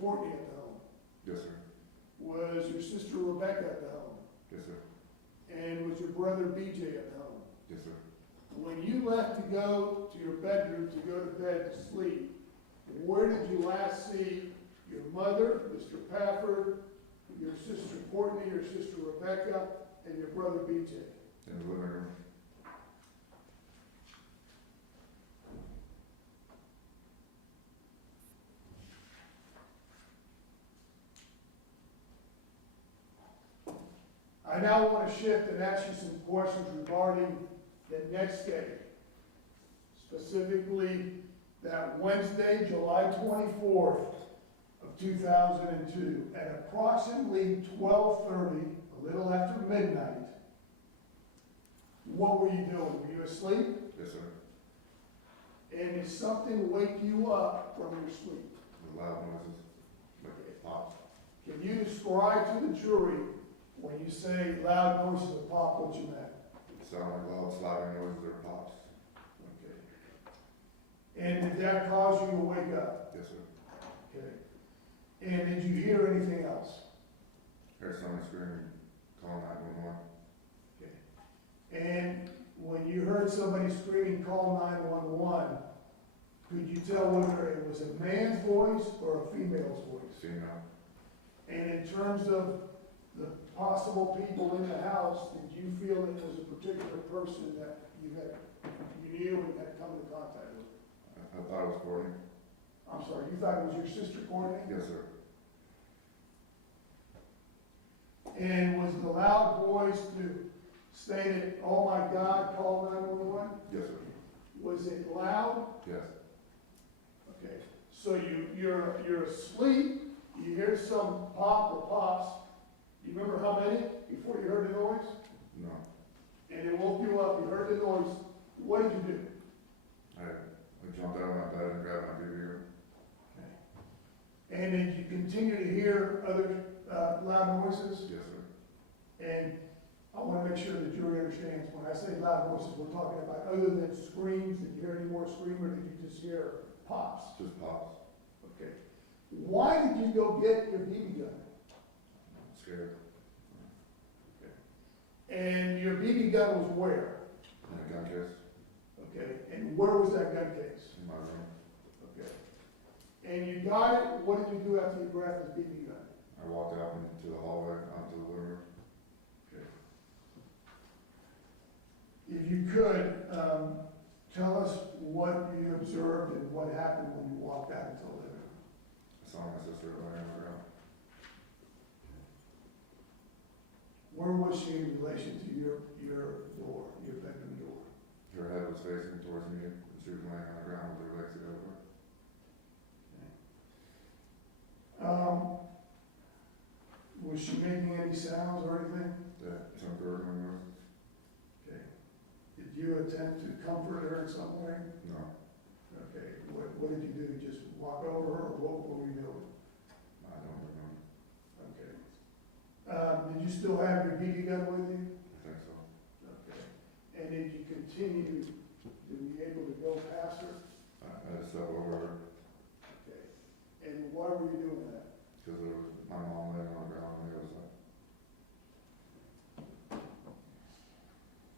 Courtney at the home? Yes, sir. Was your sister Rebecca at the home? Yes, sir. And was your brother BJ at the home? Yes, sir. When you left to go to your bedroom to go to bed to sleep, where did you last see your mother, Mr. Pafford, your sister Courtney, your sister Rebecca, and your brother BJ? In the living room. I now want to shift and ask you some questions regarding the next day. Specifically, that Wednesday, July 24th of 2002, at approximately 12:30, a little after midnight, what were you doing? Were you asleep? Yes, sir. And did something wake you up from your sleep? The loud noises, like pops. Can you describe to the jury, when you say loud noises of pop, what you meant? It sounded like loud slapping noises or pops. Okay. And did that cause you to wake up? Yes, sir. Okay. And did you hear anything else? Heard someone screaming, call 911. Okay. And when you heard somebody screaming, call 911, could you tell whether it was a man's voice or a female's voice? Female. And in terms of the possible people in the house, did you feel it was a particular person that you knew and had come into contact with? I thought it was Courtney. I'm sorry, you thought it was your sister Courtney? Yes, sir. And was the loud voice to stated, oh my God, call 911? Yes, sir. Was it loud? Yes. Okay, so you're asleep, you hear some pop or pops. You remember how many before you heard the noise? No. And it woke you up, you heard the noise. What did you do? I jumped out of my bed and grabbed my BB gun. Okay. And did you continue to hear other loud noises? Yes, sir. And I want to make sure the jury understands, when I say loud noises, we're talking about other than screams. Did you hear any more scream, or did you just hear pops? Just pops. Okay. Why did you go get your BB gun? Scared. And your BB gun was where? In a gun case. Okay. And where was that gun case? In my room. Okay. And you got it. What did you do after you grabbed this BB gun? I walked out into the hallway, onto the living room. Okay. If you could, tell us what you observed and what happened when you walked out into the living room. I saw my sister laying on the ground. Where was she in relation to your door, your bedroom door? Her head was facing towards me, and she was laying on the ground with her legs together. Was she making any sounds or anything? Yeah, some gurgling noise. Okay. Did you attempt to comfort her in some way? No, Okay. What did you do? Just walk over her, or what were you doing? I don't remember. Okay. Did you still have your BB gun with you? I think so. Okay. And did you continue to be able to go past her? I just stepped over her Okay. And why were you doing that? because there was my mom laying on the ground on the other side.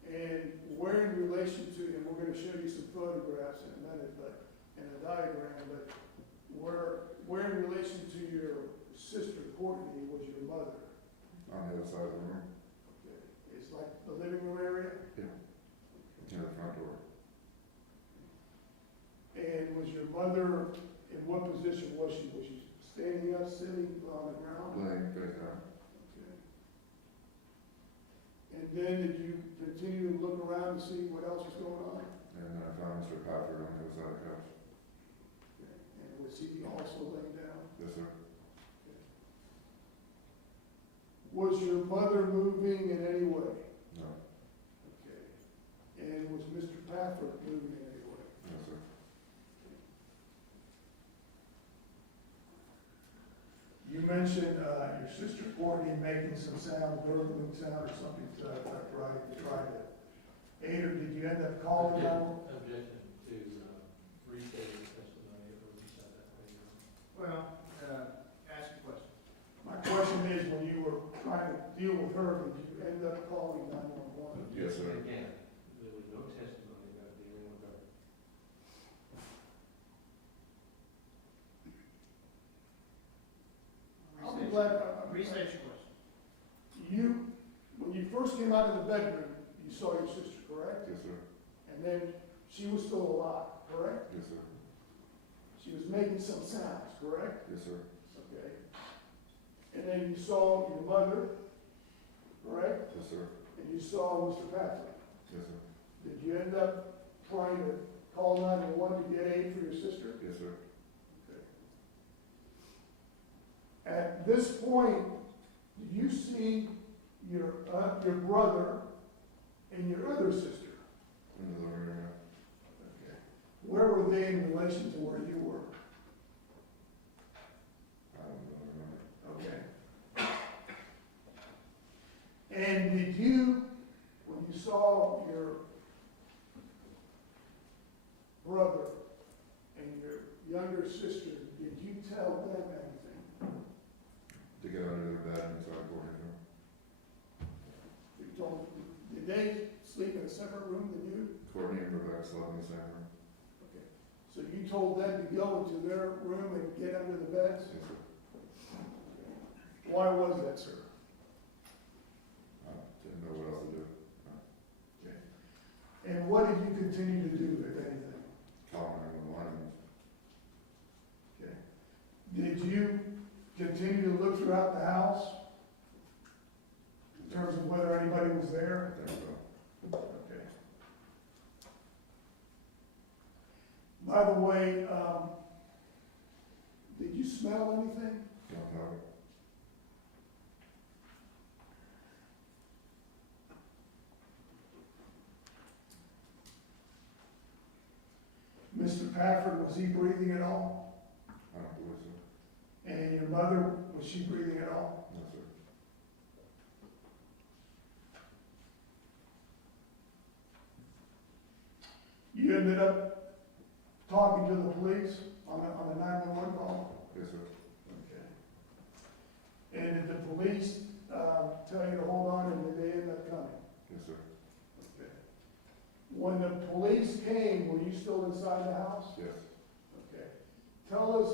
And where in relation to, and we're going to show you some photographs in a minute, but, and a diagram, but where in relation to your sister Courtney was your mother? On the other side of the room. Okay. It's like the living room area? Near the front door. And was your mother, in what position was she? Was she standing up, sitting on the ground? Laying face down. Okay. And then did you continue to look around to see what else was going on? And then I found Mr. Pafford on the other side of the couch. Okay. And was he also laying down? Yes, sir. Was your mother moving in any way? No. Okay. And was Mr. Pafford moving in any way? No, sir. You mentioned your sister Courtney making some sound, gurgling sound or something to try to aid her. Did you end up calling her? Objection to restate the testimony or reset that later. Well, Yes, sir. Again, there was no testimony about being in the dark. I'll be glad, Restate your question. when you first came out of the bedroom, you saw your sister, correct? Yes, sir. And then she was still alive, correct? Yes, sir. She was making some sounds, correct? Yes, sir. Okay. And then you saw your mother, correct? Yes, sir. And you saw Mr. Patrick. Yes, sir. Did you end up trying to call 911 to get aid for your sister? Yes, sir. At this point, did you see your brother and your other sister? In the living room, Okay. Where were they in relation to where you were? I don't really remember. Okay. And did you, when you saw your brother and your younger sister, did you tell them anything? To get under the bed and start boarding them. You told, did they sleep in a separate room than you? Courtney and Rebecca slept in the same room. Okay. So you told them to go into their room and get under the beds? Yes, sir. Why was that, sir? Didn't know what else to do. Okay. And what did you continue to do, if anything? Calling 911. Okay. Did you continue to look throughout the house in terms of whether anybody was there? I think so. Okay. By the way, did you smell anything? Don't know. Mr. Pafford, was he breathing at all? I don't believe so. And your mother, was she breathing at all? No, sir. You ended up talking to the police on the 911 call? Yes, sir. Okay. And did the police tell you to hold on, and did they end up coming? Yes, sir. Okay. When the police came, were you still inside the house? Yes. Okay. Tell us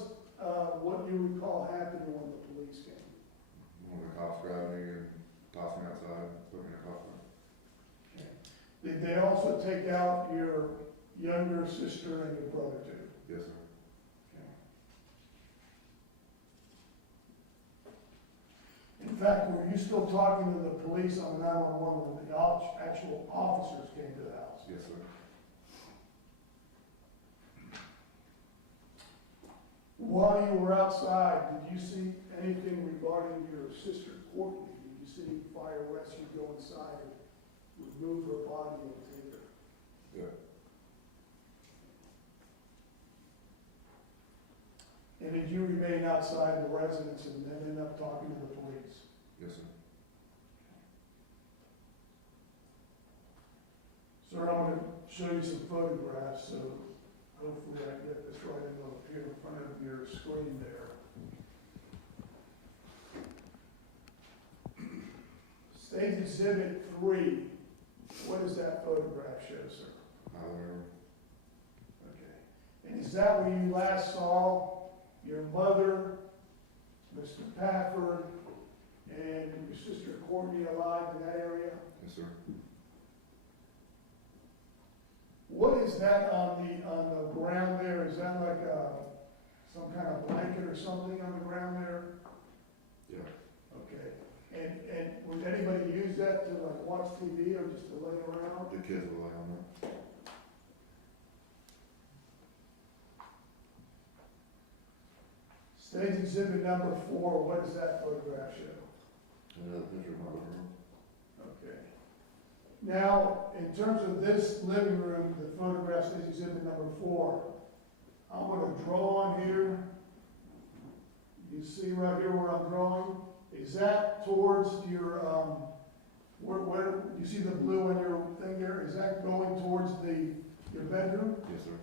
what you recall happening when the police came. One of the cops grabbed me and tossed me outside and put me in a cuffs. Okay. Did they also take out your younger sister and your brother too? Yes, sir. Okay. In fact, were you still talking to the police on the 911 when the actual officers came to the house? Yes, sir. While you were outside, did you see anything regarding your sister Courtney? Did you see fire rescue go inside and remove her body and take her? Yeah. And did you remain outside the residence and then end up talking to the police? Yes, sir. Sir, I'm going to show you some photographs, so hopefully I can get this right in front of your screen there. State Exhibit 3, what does that photograph show, sir? My living room. Okay. And is that where you last saw your mother, Mr. Pafford, and your sister Courtney alive in that area? Yes, sir. What is that on the ground there? Is that like some kind of blanket or something on the ground there? Yeah. Okay. And would anybody use that to like watch TV or just to lay around? The kids will lay on that. Stage Exhibit number 4, what does that photograph show? Another picture of my living room. Okay. Now, in terms of this living room, the photograph Stage Exhibit number 4, I'm going to draw on here. You see right here where I'm drawing? Is that towards your, where you see the blue on your thing there? Is that going towards your bedroom? Yes, sir.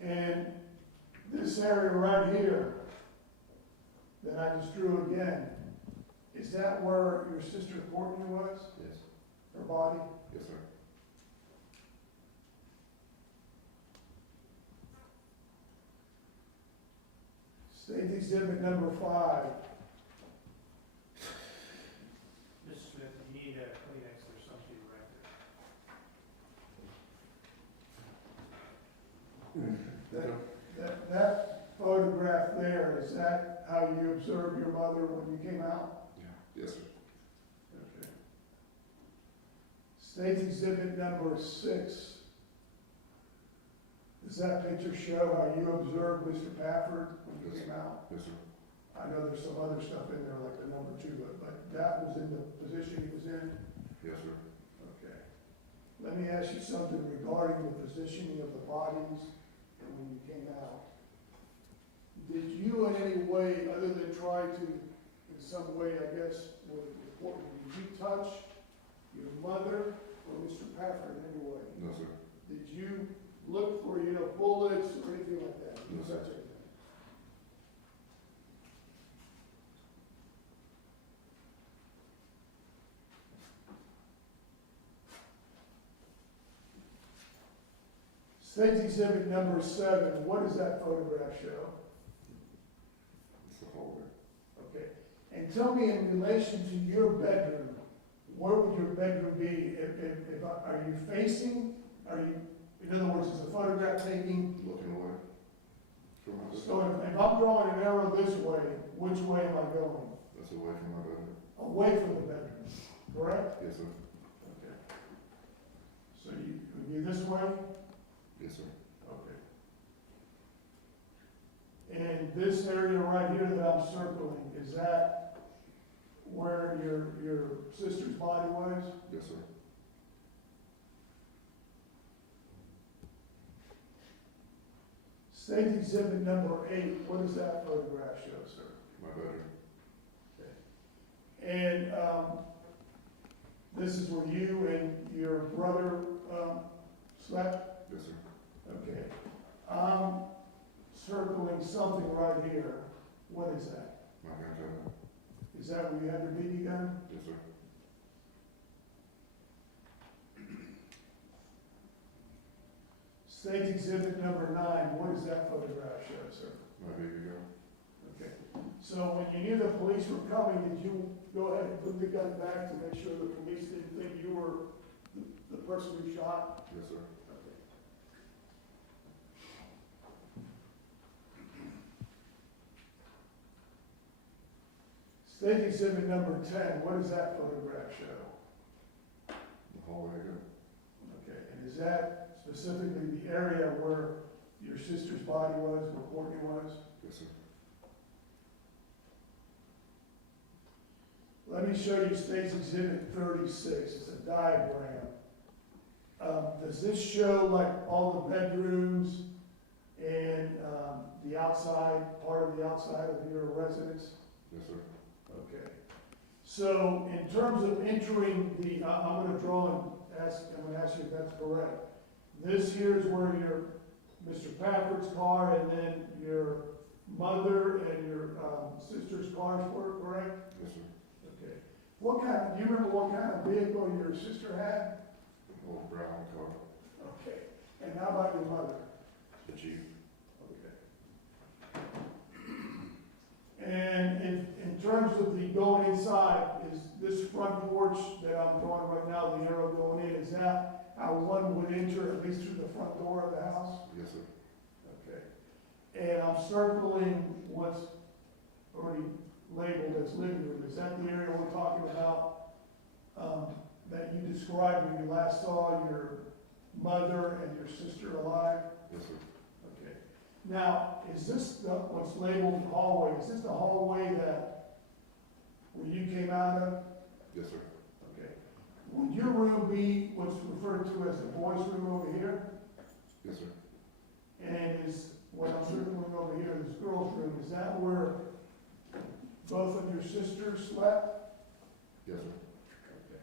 Okay. And this area right here, that I just drew again, is that where your sister Courtney was, Yes. her body? Yes, sir. State exhibit number 5. Mrs. Smith, you need a Kleenex or something right That photograph there, is that how you observed your mother when you came out? Yeah. Yes, sir. Okay. State exhibit number 6. Does that picture show how you observed Mr. Pafford when you came out? Yes, sir. I know there's some other stuff in there, like the number 2, but that was in the position he was in? Yes, sir. Okay. Let me ask you something regarding the positioning of the bodies and when you came out. Did you in any way, other than try to, in some way, I guess, was important, did you touch your mother or Mr. Pafford in any way? No, sir. Did you look for, bullets or anything like that? Did you No, sir. touch anything? State exhibit number 7, what does that photograph show? It's the hallway. Okay, and tell me in relation to your bedroom, where would your bedroom be? Are you facing, in other words, is the photograph taking, Looking away from my bedroom. so if I'm drawing an arrow this way, which way am I going? That's away from my bedroom. Away from the bedroom, correct? Yes, sir. Okay. So you would be this way? Yes, sir. Okay. And this area right here that I'm circling, is that where your sister's body was? Yes, sir. State exhibit number 8, what does that photograph show, sir? My bedroom. And this is where you and your brother slept? Yes, sir. Okay. I'm circling something right here. What is that? My gun cabinet. Is that where you had your BB gun? Yes, sir. State exhibit number 9, what does that photograph show, sir? My baby gun. Okay. So when you knew the police were coming, did you go ahead and put the gun back to make sure the police didn't think you were the person who shot? Yes, sir. Okay. State exhibit number 10, what does that photograph show? The hallway again. Okay, and is that specifically the area where your sister's body was, where Courtney was? Yes, sir. Let me show you State's Exhibit 36, it's a diagram. Does this show like all the bedrooms and the outside, part of the outside of your residence? Yes, sir. Okay. So in terms of entering the, I'm gonna draw and ask, I'm gonna ask you if that's correct. This here is where your, Mr. Pafford's car and then your mother and your sister's cars were, correct? Yes, sir. Okay. What kind, do you remember what kind of vehicle your sister had? Old brown car. Okay. And how about your mother? The Jeep. Okay. And in terms of the going inside, is this front porch that I'm drawing right now, the arrow going in, is that how one would enter at least through the front door of the house? Yes, sir. Okay. And I'm circling what's already labeled as living room. Is that the area we're talking about, that you described when you last saw your mother and your sister alive? Yes, sir. Okay. Now, is this what's labeled hallway? Is this the hallway that where you came out of? Yes, sir. Okay. Would your room be what's referred to as the boys' room over here? Yes, sir. And is what I'm circling over here, this girls' room, is that where both of your sisters slept? Yes, sir. Okay.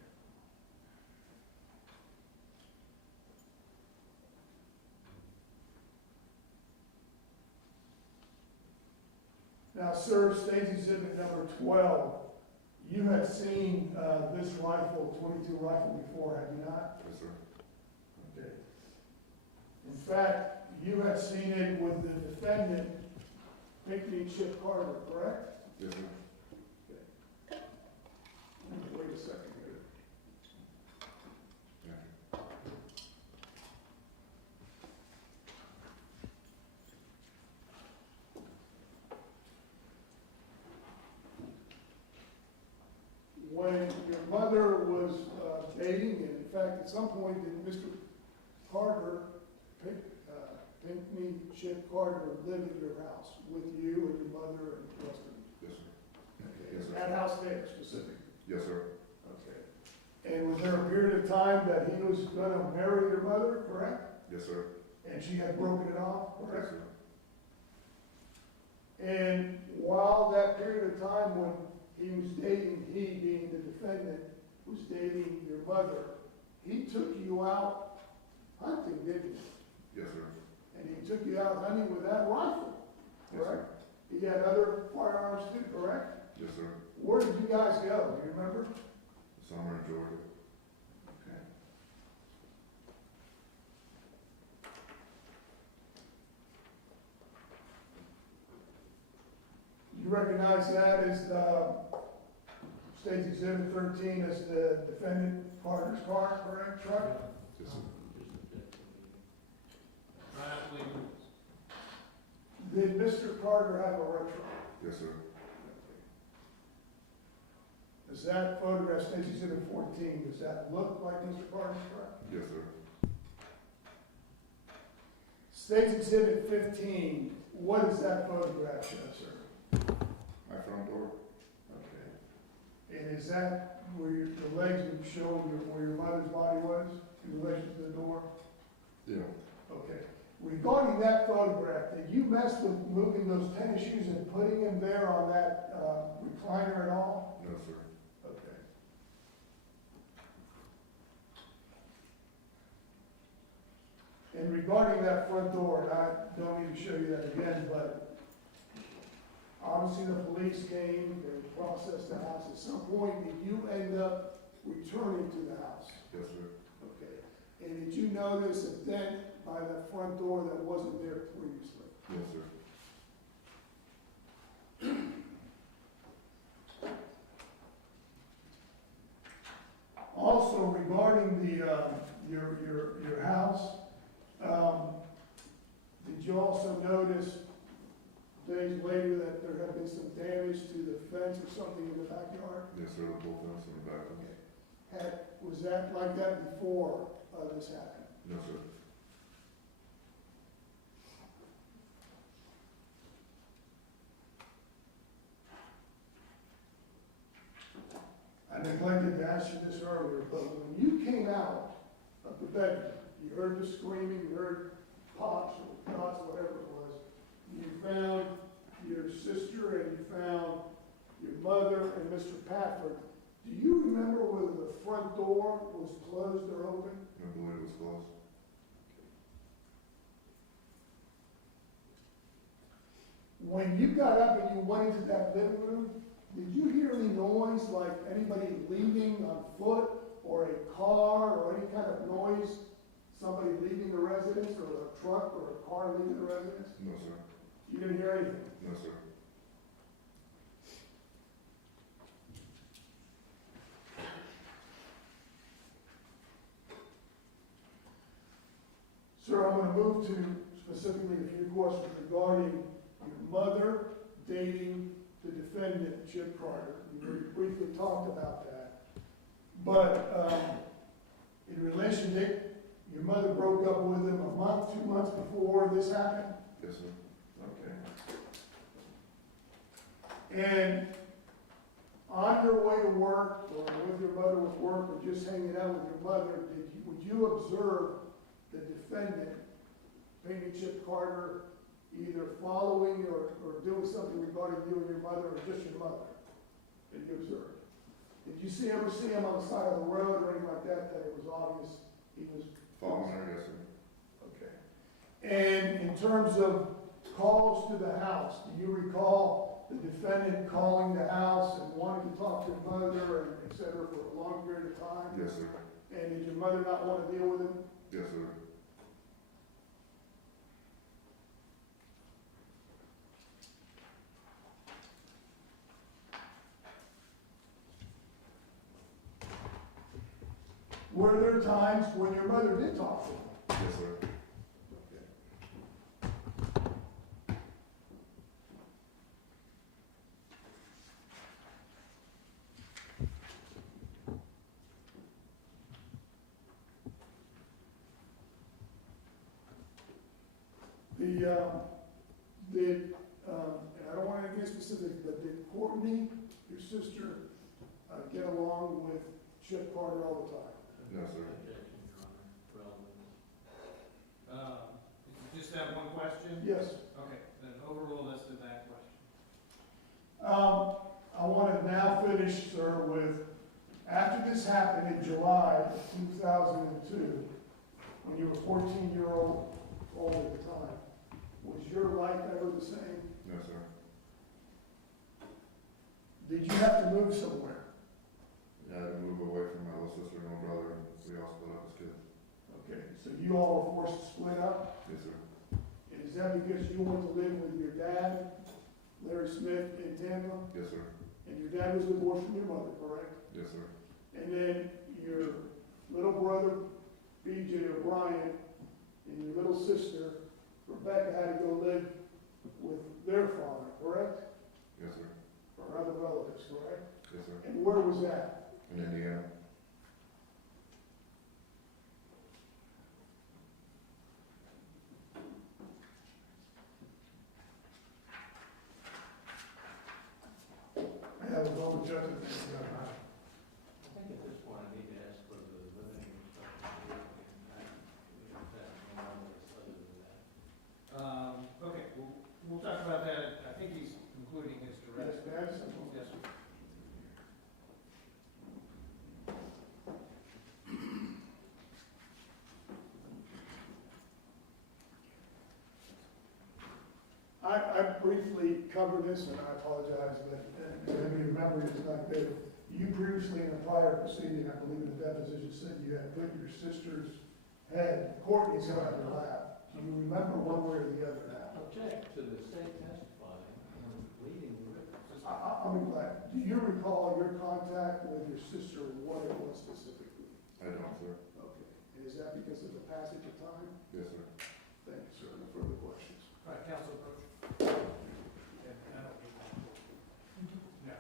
Now, Now, sir, state exhibit number 12, you had seen this rifle, .22 rifle before, have you not? Yes, sir. Okay. In fact, you had seen it with the defendant, Pinkney Carter, correct? Yes, sir. Wait a second here. Yeah. When your mother was dating, and in fact, at some point, did Mr. Carter, Pinkney Carter, live at your house with you and your mother and the rest of you? Yes, sir. Okay. Yes, sir. That house there specifically? Yes, sir. Okay. And was there a period of time that he was gonna marry your mother, correct? Yes, sir. And she had broken it off, Yes, correct? sir. And while that period of time when he was dating, he being the defendant, was dating your mother, he took you out hunting, didn't he? Yes, sir. And he took you out hunting with that rifle, Yes, sir. correct? He had other firearms too, correct? Yes, sir. Where did you guys go, do you remember? Summer in Georgia. Okay. You recognize that as the State's Exhibit 13 as the defendant Carter's car, correct, truck? Yes, sir. Did Mr. Carter have a red truck? Yes, sir. Does that photograph, State's Exhibit 14, does that look like Mr. Carter's truck? Yes, sir. State's Exhibit 15, what does that photograph show, sir? My front door. Okay. And is that where the legs would show where your mother's body was in relation to the door? Yeah. Okay. Regarding that photograph, did you mess with moving those tennis shoes and putting them there on that recliner at all? No, sir. Okay. And regarding that front door, and I don't need to show you that again, but obviously the police came, they processed the house. At some point, did you end up returning to the house? Yes, sir. Okay. And did you notice a dent by the front door that wasn't there previously? Yes, sir. Also, regarding the, your house, did you also notice days later that there had been some damage to the fence or something in the backyard? Yes, sir. The bull fence in the back. Was that like that before this happened? No, sir. I neglected to ask you this earlier, but when you came out of the bedroom, you heard the screaming, you heard pops or shots, whatever it was, you found your sister and you found your mother and Mr. Pafford. Do you remember whether the front door was closed or open? I believe it was closed. When you got up and you went into that living room, did you hear any noise like anybody leaving on foot or a car or any kind of noise, somebody leaving the residence or a truck or a car leaving the residence? No, sir. You didn't hear anything? No, sir. Sir, I'm going to move to specifically a few questions regarding your mother dating the defendant, Chip Carter. You very briefly talked about that. But in relation to your mother broke up with him a month, 2 months before this happened? Yes, sir. Okay. And on your way to work, or with your mother with work, or just hanging out with your mother, would you observe the defendant, Pinkney Carter, either following or doing something regarding you and your mother, or just your mother, that you observed? Did you ever see him on the side of the road or anything like that, that it was obvious he was Following her, yes, sir. okay? And in terms of calls to the house, do you recall the defendant calling the house and wanting to talk to your mother and et cetera for a long period of time? Yes, sir. And did your mother not want to deal with him? Yes, sir. Were there times when your mother did talk to him? Yes, sir. And I don't want to get specific, but did Courtney, your sister, get along with Chip Carter all the time? No, sir. You just have one question? Yes. Okay, then overrule this to that question. I want to now finish, sir, with, after this happened in July of 2002, when you were 14-year-old at the time, was your life ever the same? No, sir. Did you have to move somewhere? I had to move away from my little sister and little brother, and we all split up as kids. Okay, so you all were forced to split up? Yes, sir. And is that because you went to live with your dad, Larry Smith, in Tampa? Yes, sir. And your dad was divorced from your mother, correct? Yes, sir. And then your little brother, BJ O'Brien, and your little sister, Rebecca, had to go live with their father, correct? Yes, sir. Or other relatives, correct? Yes, sir. And where was that? In Indiana. I have a moment, Judge. I think at this point, I need to ask for the limiting instructions. Okay, we'll talk about that. I think he's concluding his Yes, direct. may I have some? Yes, sir. I briefly covered this, and I apologize, but maybe your memory is not good. You previously, in a prior proceeding, I believe in the deposition, said you had put your sister's head, Courtney's head on your lap. Do you remember one way or the other now? Object to the state testifying, leading the witness. I'll be glad. Do you recall your contact with your sister and what it was specifically? I don't, sir. Okay. And is that because of the passage of time? Yes, sir. Thank you, sir. No further questions. All right, counsel approach. Yeah, I don't need that. No.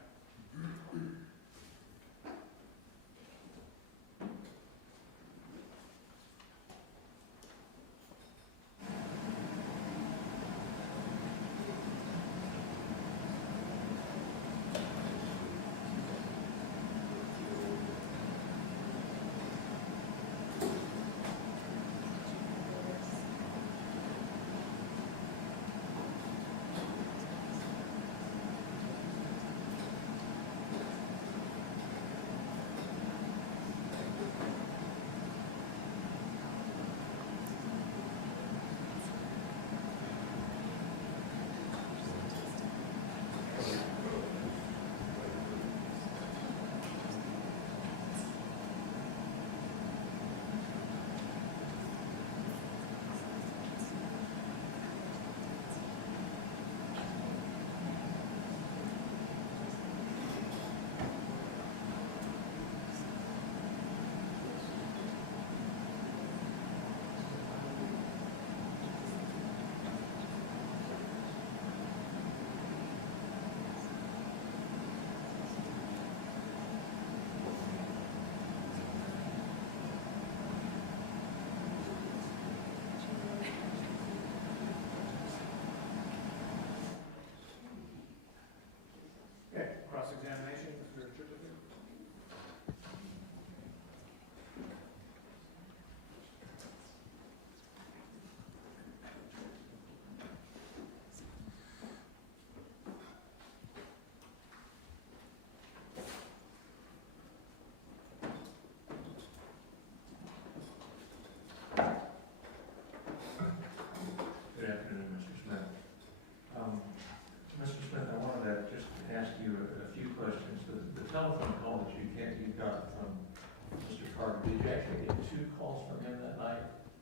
Carter, did you actually get two calls from him that night?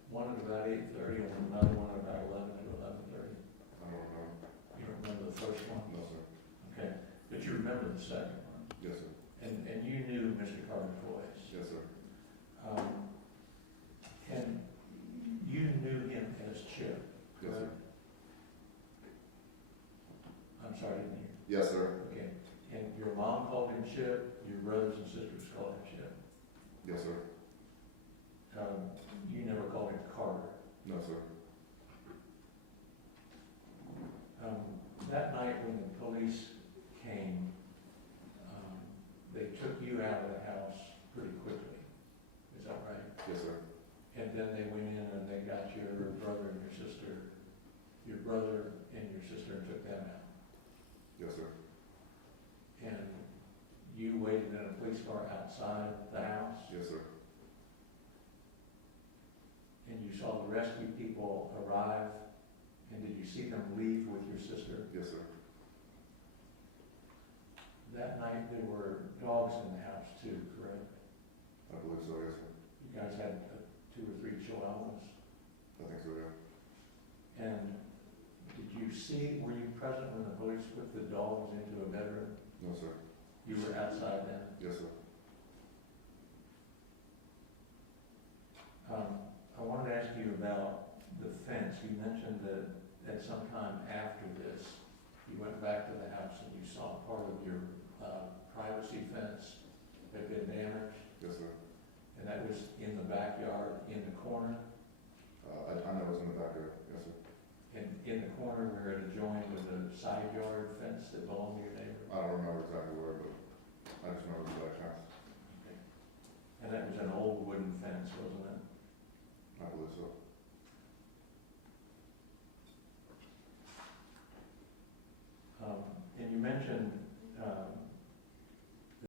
One at about 8:30 and another one at about 11 to 11:30? I don't know. You don't remember the first one? No, sir. Okay, but you remember the second one? Yes, sir. And you knew Mr. Carter's voice? Yes, sir. And you knew him as Chip, Yes, sir. correct? I'm sorry, I didn't hear. Yes, sir. Okay, and your mom called him Chip, your brothers and sisters called him Chip. Yes, sir. You never called him Carter. No, sir. That night when the police came, they took you out of the house pretty quickly. Is that right? Yes, sir. And then they went in and they got your brother and your sister, your brother and your sister, and took them out. Yes, sir. And you waited in a police car outside the house, Yes, sir. and you saw the rescue people arrive, and did you see them leave with your sister? Yes, sir. That night there were dogs in the house too, correct? I believe so, yes, sir. You guys had 2 or 3 chihuahuas. I think so, yeah. And did you see, were you present when the police put the dogs into a bedroom? No, sir. You were outside then? Yes, sir. I wanted to ask you about the fence. You mentioned that at some time after this, you went back to the house and you saw part of your privacy fence had been damaged, Yes, sir. and that was in the backyard, in the corner, I know it's in the backyard. Yes, sir. and in the corner where it adjoined with the side yard fence that belonged to your neighbor. I don't remember exactly where, but I just remember the back house. Okay. And that was an old wooden fence, wasn't it? I believe so. And you mentioned